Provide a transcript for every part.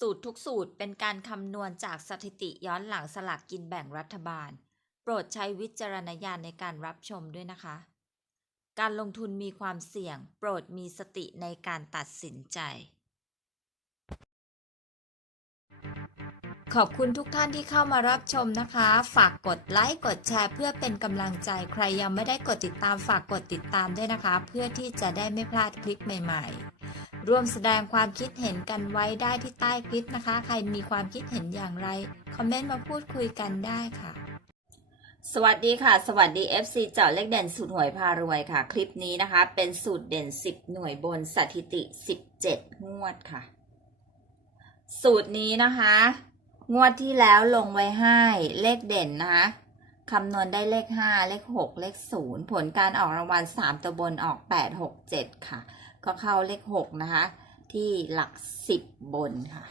สูตรทุกสูตรเป็นการคำนวณจากสถิติย้อนหลังสลากกินแบ่งรัฐบาล โปรดใช้วิจารณญาณในการรับชมด้วยนะคะ การลงทุนมีความเสี่ยง โปรดมีสติในการตัดสินใจ ขอบคุณทุกท่านที่เข้ามารับชมนะคะ ฝากกดไลค์กดแชร์ เพื่อเป็นกำลังใจใครยังไม่ได้กดติดตามฝากกดติดตามด้วยนะคะ เพื่อที่จะได้ไม่พลาดคลิปใหม่ ๆ ร่วมแสดงความคิดเห็นกันไว้ได้ที่ใต้คลิปนะคะ ใครมีความคิดเห็นอย่างไร คอมเมนต์มาพูดคุยกันได้ค่ะ สวัสดีค่ะ สวัสดี FC เจาะเลขเด่นสูตรหวยพารวยค่ะ คลิปนี้นะคะ เป็นสูตรเด่น 10 หน่วยบนสถิติ 17 งวดค่ะ สูตรนี้นะคะ งวดที่แล้วลงไว้ให้เลขเด่นนะคะคำนวณได้เลข 5 เลข 6 เลข 0 ผลการออกรางวัล 3 ตัวบนออก 8 6 7 ค่ะ ก็เข้าเลข6นะคะ ที่หลัก10บบนค่ะ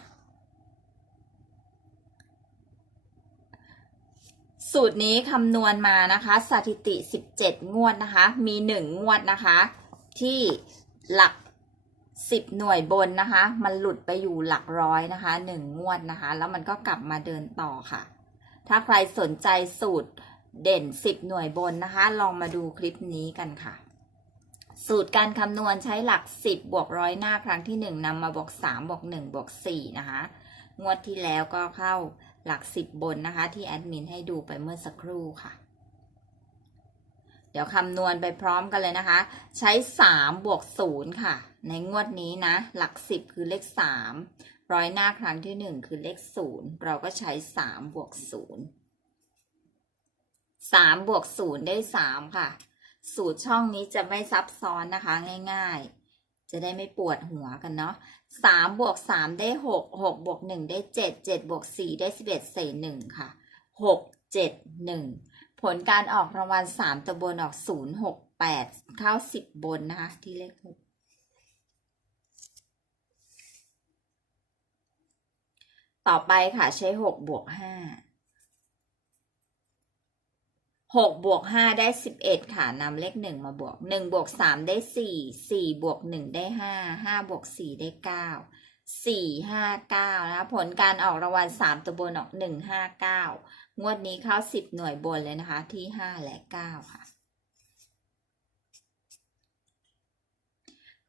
สูตรนี้คำนวณมานะคะ สถิติ 17 งวดนะคะ มี 1 งวดนะคะ ที่หลัก10หน่วยบนนะคะ มันหลุดไปอยู่หลักร้อยนะคะ1งงวดนะคะ แล้วมันก็กลับมาเดินต่อค่ะ ถ้าใครสนใจสูตรเด่น10หน่วยบนนะคะ ลองมาดูคลิปนี้กันค่ะ สูตรการคำนวณใช้หลัก 10 บวกร้อยหน้าครั้งที่ 1นำมาบวก 3 บวก 1 บวก 4 นะคะ งวดที่แล้วก็เข้าหลัก 10 บนนะคะ ที่แอดมินให้ดูไปเมื่อสักครู่ค่ะ เดี๋ยวคำนวณไปพร้อมกันเลยนะคะ ใช้ 3 บวก 0 ค่ะ ในงวดนี้นะ หลัก 10 คือเลข 3 ร้อยหน้าครั้งที่ 1 คือเลข 0 เราก็ใช้ 3 บวก 0 3 บวก 0 ได้ 3 ค่ะ สูตรช่องนี้จะไม่ซับซ้อนนะคะง่าย ๆ จะได้ไม่ปวดหัวกันเนาะสามบวกสามได้หกหกบวกหนึ่งได้เจ็ดเจ็ดบวกสี่ได้สิบเอ็ดใส่หนึ่งค่ะหกเจ็ดหนึ่งผลการออกรางวัลสามตัวบนออกศูนย์หกแปดเข้าสิบบนนะคะที่เลขหกต่อไปค่ะใช้หกบวกห้า หกบวกห้าได้สิบเอ็ดค่ะนำเลขหนึ่งมาบวกหนึ่งบวกสามได้สี่สี่บวกหนึ่งได้ห้าห้าบวกสี่ได้เก้าสี่ห้าเก้านะคะผลการออกรางวัลสามตัวบนออกหนึ่งห้าเก้างวดนี้เข้าสิบหน่วยบนเลยนะคะ ที่ห้าและเก้าค่ะ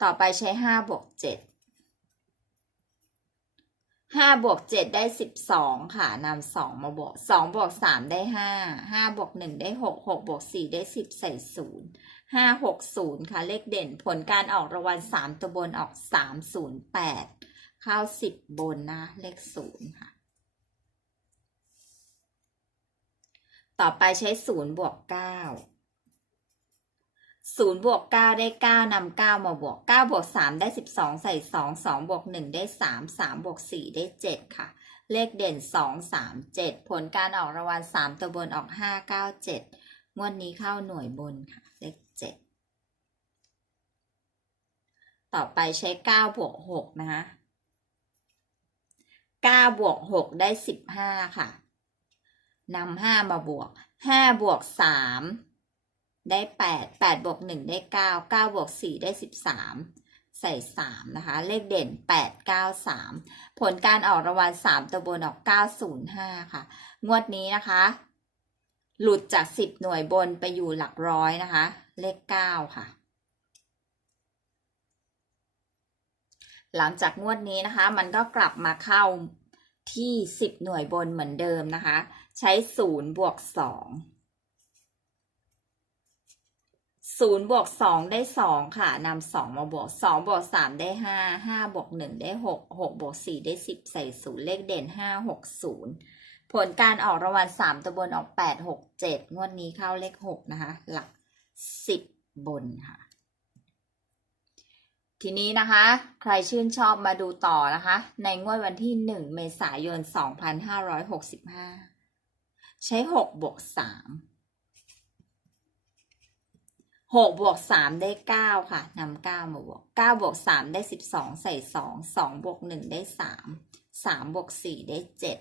ต่อไปใช้ห้าบวกเจ็ด ห้าบวกเจ็ดได้สิบสองค่ะนำสองมาบวกสองบวกสามได้ห้าห้าบวกหนึ่งได้หกหกบวกสี่ได้สิบใส่ศูนย์ห้าหกศูนย์ค่ะเลขเด่นผลการออกรางวัลสามตัวบนออกสามศูนย์แปดเข้าสิบบนนะเลขศูนย์ค่ะ ต่อไปใช้ศูนย์บวกเก้า ศูนย์บวกเก้าได้เก้านำเก้ามาบวกเก้าบวกสามได้สิบสองใส่สองสองบวกหนึ่งได้สามสามบวกสี่ได้เจ็ดค่ะ เลขเด่นสองสามเจ็ดผลการออกรางวัลสามตัวบนออกห้าเก้าเจ็ดงวดนี้เข้าหน่วยบนค่ะ เลขเจ็ดต่อไปใช้เก้าบวกหกนะคะเก้าบวกหกได้สิบห้าค่ะนำห้ามาบวกห้าบวกสาม ได้แปดแปดบวกหนึ่งได้เก้าเก้าบวกสี่ได้สิบสามใส่สามนะคะ เลขเด่นแปดเก้าสามผลการออกรางวัลสามตัวบนออกเก้าศูนย์ห้าค่ะ งวดนี้นะคะ หลุดจากสิบหน่วยบนไปอยู่หลักร้อยนะคะ เลขเก้าค่ะหลังจากงวดนี้นะคะ มันก็กลับมาเข้าที่สิบหน่วยบนเหมือนเดิมนะคะ ใช้ศูนย์บวกสอง ศูนย์บวกสองได้สองค่ะนำสองมาบวกสองบวกสามได้ห้าห้าบวกหนึ่งได้หกหกบวกสี่ได้สิบใส่ศูนย์เลขเด่นห้าหกศูนย์ผลการออกรางวัลสามตัวบนออกแปดหกเจ็ดงวดนี้เข้าเลขหกนะคะ หลักสิบบนค่ะ ทีนี้นะคะ ใครชื่นชอบมาดูต่อนะคะ ในงวดวันที่หนึ่งเมษายนสองพันห้าร้อยหกสิบห้าใช้หกบวกสาม หกบวกสามได้เก้าค่ะนำเก้ามาบวกเก้าบวกสามได้สิบสองใส่สองสองบวกหนึ่งได้สามสามบวกสี่ได้เจ็ด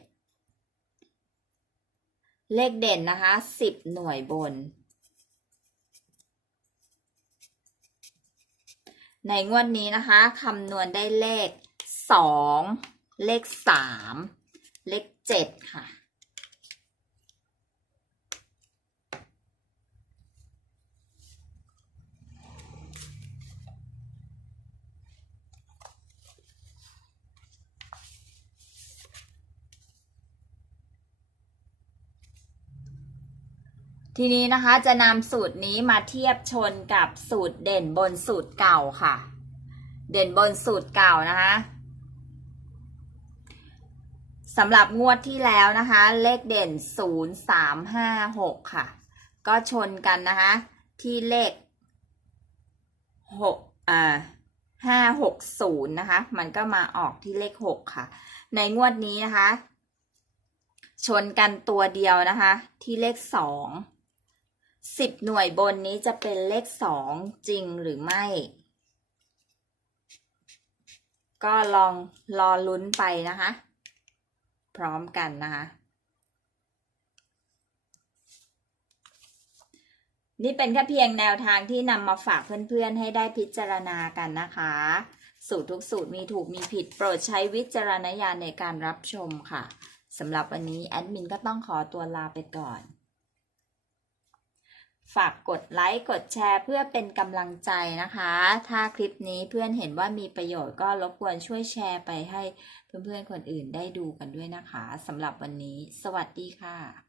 เลขเด่นนะคะสิบหน่วยบน ในงวดนี้นะคะคำนวณได้เลขสองเลขสามเลขเจ็ดค่ะ ทีนี้นะคะจะนำสูตรนี้มาเทียบชนกับสูตรเด่นบนสูตรเก่าค่ะ เด่นบนสูตรเก่านะคะสำหรับงวดที่แล้วนะคะ เลขเด่น 0 3 5 6 ค่ะ ก็ชนกันนะคะ ที่เลข6อ่า5 6 0นะคะ มันก็มาออกที่เลข6ค่ะ ในงวดนี้นะคะ ชนกันตัวเดียวนะคะ ที่เลข2 สิบหน่วยบนนี้จะเป็นเลขสองจริงหรือไม่ ก็ลองรอลุ้นไปนะคะ พร้อมกันนะคะ นี่เป็นแค่เพียงแนวทางที่นำมาฝากเพื่อนๆให้ได้พิจารณากันนะคะ สูตรทุกสูตรมีถูกมีผิดโปรดใช้วิจารณญาณในการรับชมค่ะสำหรับวันนี้แอดมินก็ต้องขอตัวลาไปก่อน ฝากกดไลค์กดแชร์เพื่อเป็นกำลังใจนะคะ ถ้าคลิปนี้เพื่อนเห็นว่ามีประโยชน์ก็รบกวนช่วยแชร์ไปให้เพื่อนๆคนอื่นได้ดูกันด้วยนะคะสำหรับวันนี้ สวัสดีค่ะ